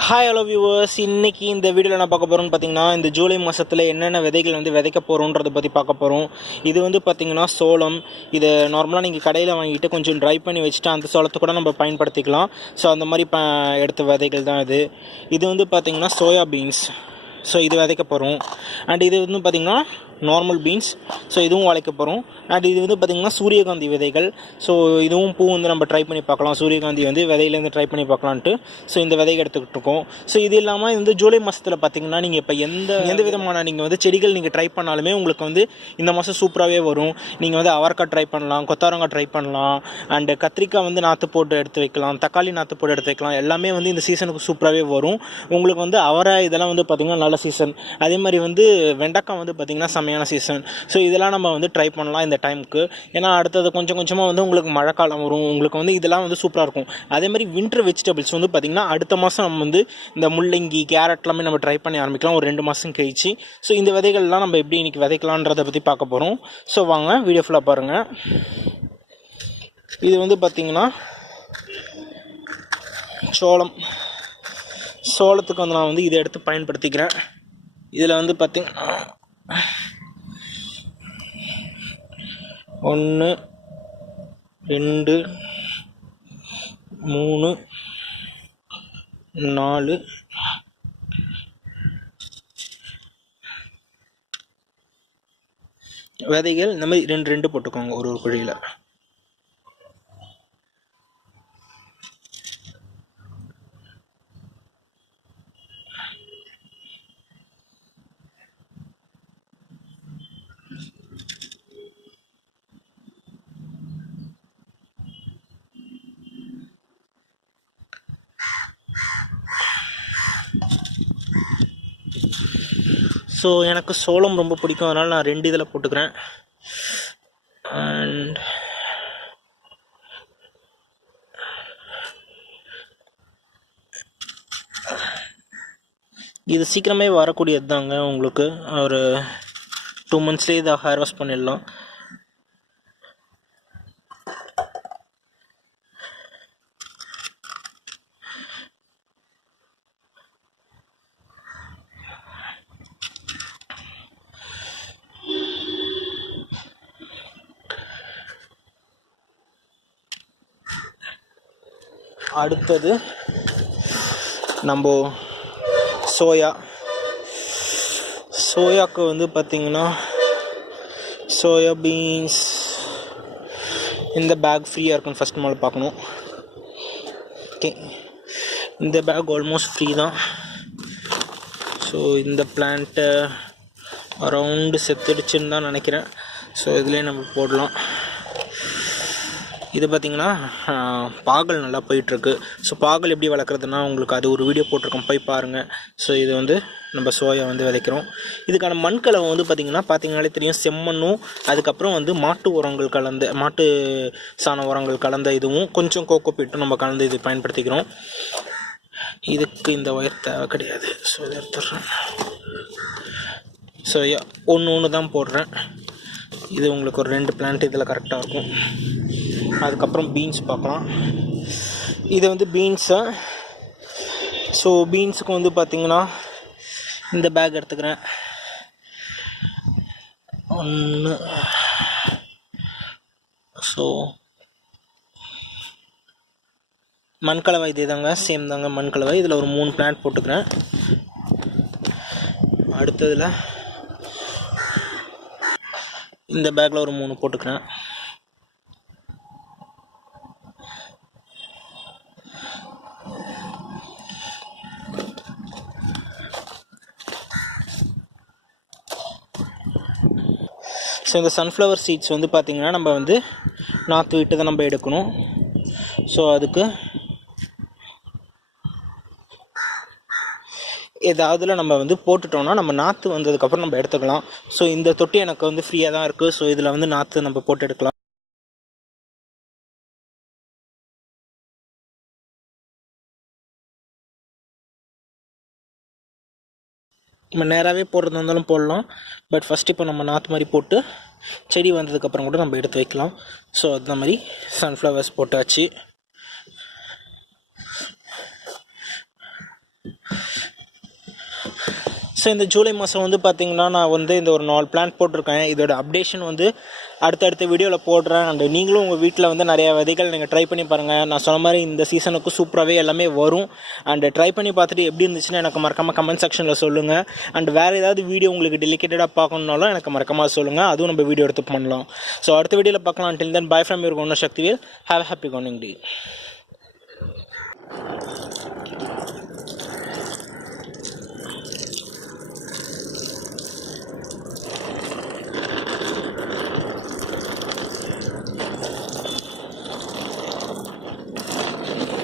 Hi hello viewers, இன்றைக்கி இந்த வீடியோவில் என்ன பார்க்க போகிறோம்னு பார்த்தீங்கன்னா, இந்த ஜூலை மாதத்தில் என்னென்ன விதைகள் வந்து விதைக்க போகிறோன்றதை பற்றி பார்க்க போகிறோம். இது வந்து பார்த்திங்கன்னா சோளம். இதை நார்மலாக நீங்கள் கடையில் வாங்கிட்டு கொஞ்சம் ட்ரை பண்ணி வச்சுட்டு அந்த சோளத்தை கூட நம்ம பயன்படுத்திக்கலாம். ஸோ அந்த மாதிரி எடுத்த விதைகள் தான் இது. இது வந்து பார்த்திங்கன்னா சோயா பீன்ஸ். ஸோ இது விதைக்க போகிறோம். அண்ட் இது வந்து பார்த்திங்கன்னா நார்மல் பீன்ஸ். ஸோ இதுவும் வளைக்க போகிறோம். அண்ட் இது வந்து பார்த்திங்கன்னா சூரியகாந்தி விதைகள். ஸோ இதுவும் பூ வந்து நம்ம ட்ரை பண்ணி பார்க்கலாம். சூரியகாந்தி வந்து விதையிலேருந்து ட்ரை பண்ணி பார்க்கலான்ட்டு ஸோ இந்த விதைகள் எடுத்துக்கிட்டு இருக்கோம். ஸோ இது இல்லாமல் இந்த ஜூலை மாதத்தில் பார்த்திங்கன்னா நீங்கள் இப்போ எந்த விதமான நீங்கள் வந்து செடிகள் நீங்கள் ட்ரை பண்ணாலுமே உங்களுக்கு வந்து இந்த மாதம் சூப்பராகவே வரும். நீங்கள் வந்து அவரைக்காய் ட்ரை பண்ணலாம், கொத்தவரங்காய் ட்ரை பண்ணலாம், அண்டு கத்திரிக்காய் வந்து நாற்று போட்டு எடுத்து வைக்கலாம், தக்காளி நாற்று போட்டு எடுத்து வைக்கலாம். எல்லாமே வந்து இந்த சீசனுக்கு சூப்பராகவே வரும். உங்களுக்கு வந்து அவரை இதெல்லாம் வந்து பார்த்திங்கன்னா நல்ல சீசன். அதே மாதிரி வந்து வெண்டைக்காய் வந்து பார்த்திங்கன்னா செம்மையான சீசன். ஸோ இதெல்லாம் நம்ம வந்து ட்ரை பண்ணலாம் இந்த டைமுக்கு. ஏன்னா அடுத்தது கொஞ்சம் கொஞ்சமாக வந்து உங்களுக்கு மழைக்காலம் வரும். உங்களுக்கு வந்து இதெல்லாம் வந்து சூப்பராக இருக்கும். அதே மாதிரி வின்டர் வெஜிடபிள்ஸ் வந்து பார்த்திங்கன்னா அடுத்த மாதம் நம்ம வந்து இந்த முள்ளங்கி, கேரட் எல்லாமே நம்ம ட்ரை பண்ணி ஆரம்பிக்கலாம் ஒரு 2 மாதம் கழிச்சு. ஸோ இந்த விதைகள்லாம் நம்ம எப்படி இன்றைக்கி விதைக்கலான்றதை பற்றி பார்க்க போகிறோம். ஸோ வாங்க வீடியோ ஃபுல்லாக பாருங்கள். இது வந்து பார்த்திங்கன்னா சோளத்துக்கு வந்து நான் வந்து இதை எடுத்து பயன்படுத்திக்கிறேன். இதில் வந்து பார்த்திங்கன்னா 1 2 3 4 விதைகள் இந்த மாதிரி 2 போட்டுக்கோங்க ஒரு குழியில். ஸோ எனக்கு சோளம் ரொம்ப பிடிக்கும், அதனால் நான் 2 இதில் போட்டுக்கிறேன். அண்ட் இது சீக்கிரமே வரக்கூடியது தாங்க. உங்களுக்கு ஒரு 2 மந்த்ஸ்லேயே இதை ஹார்வெஸ்ட் பண்ணிடலாம். அடுத்தது நம்ம சோயாவுக்கு வந்து பார்த்திங்கன்னா சோயா பீன்ஸ் இந்த பேக் ஃப்ரீயாக இருக்குன்னு ஃபஸ்ட் முதல்ல பார்க்கணும். ஓகே, இந்த பேக் ஆல்மோஸ்ட் ஃப்ரீ தான். ஸோ இந்த பிளான்ட்டை அரவுண்டு செத்துடுச்சுன்னு தான் நினைக்கிறேன். ஸோ இதுலேயே நம்ம போடலாம். இது பார்த்திங்கன்னா பாகல் நல்லா போயிட்டுருக்கு. ஸோ பாகல் எப்படி வளர்க்குறதுனா உங்களுக்கு அது ஒரு வீடியோ போட்டிருக்கோம், போய் பாருங்கள். ஸோ இது வந்து நம்ம சோயா வந்து விதைக்கிறோம். இதுக்கான மண்கலவை வந்து பார்த்திங்கனாலே தெரியும், செம்மண்ணும் அதுக்கப்புறம் வந்து மாட்டு சாண உரங்கள் கலந்த இதுவும் கொஞ்சம் கோகோ பீட்டும் நம்ம கலந்து இது பயன்படுத்திக்கிறோம். இதுக்கு இந்த ஒயர் தேவை கிடையாது. ஸோ இதை எடுத்துடுறேன். சோயா ஒன்று தான் போடுறேன். இது உங்களுக்கு ஒரு 2 பிளான்ட் இதில் கரெக்டாக இருக்கும். அதுக்கப்புறம் பீன்ஸ் பார்க்கலாம். இது வந்து பீன்ஸு. ஸோ பீன்ஸுக்கு வந்து பார்த்திங்கன்னா இந்த பேக் எடுத்துக்கிறேன். 1. ஸோ மண்கலவை இதே தாங்க, சேம் தாங்க மண்கலவை. இதில் ஒரு 3 பிளான்ட் போட்டுக்கிறேன். அடுத்ததில் இந்த பேக்கில் ஒரு 3 போட்டுக்கிறேன். ஸோ இந்த சன்ஃப்ளவர் சீட்ஸ் வந்து பார்த்திங்கன்னா நம்ம வந்து நாற்று விட்டு தான் நம்ம எடுக்கணும். ஸோ அதுக்கு ஏதாவதுல நம்ம வந்து போட்டுட்டோம்னா நம்ம நாற்று வந்ததுக்கப்புறம் நம்ம எடுத்துக்கலாம். ஸோ இந்த தொட்டி எனக்கு வந்து ஃப்ரீயாக தான் இருக்குது. ஸோ இதில் வந்து நாற்று நம்ம போட்டு எடுக்கலாம். நம்ம நேராகவே போடுறது இருந்தாலும் போடலாம். பட் ஃபஸ்ட் இப்போ நம்ம நாற்று மாதிரி போட்டு செடி வந்ததுக்கப்புறம் கூட நம்ம எடுத்து வைக்கலாம். ஸோ அந்த மாதிரி சன்ஃப்ளவர்ஸ் போட்டாச்சு. ஸோ இந்த ஜூலை மாதம் வந்து பார்த்திங்கன்னா நான் வந்து இந்த ஒரு 4 பிளான்ட் போட்டிருக்கேன். இதோட அப்டேஷன் வந்து அடுத்தடுத்த வீடியோவில் போடுறேன். அண்ட் நீங்களும் உங்கள் வீட்டில் வந்து நிறையா விதைகள் நீங்கள் ட்ரை பண்ணி பாருங்கள். நான் சொன்ன மாதிரி இந்த சீசனுக்கு சூப்பராகவே எல்லாமே வரும். அண்ட் ட்ரை பண்ணி பார்த்துட்டு எப்படி இருந்துச்சுன்னா எனக்கு மறக்காமல் கமெண்ட் செக்ஷனில் சொல்லுங்கள். அண்ட் வேறு ஏதாவது வீடியோ உங்களுக்கு டெலிகேட்டடாக பார்க்கணுன்னாலும் எனக்கு மறக்காமல் சொல்லுங்கள். அதுவும் நம்ம வீடியோ எடுத்து பண்ணலாம். ஸோ அடுத்த வீடியோவில் பார்க்கலாம். Until then, bye from your owner Sakthivel. Have a happy gardening day.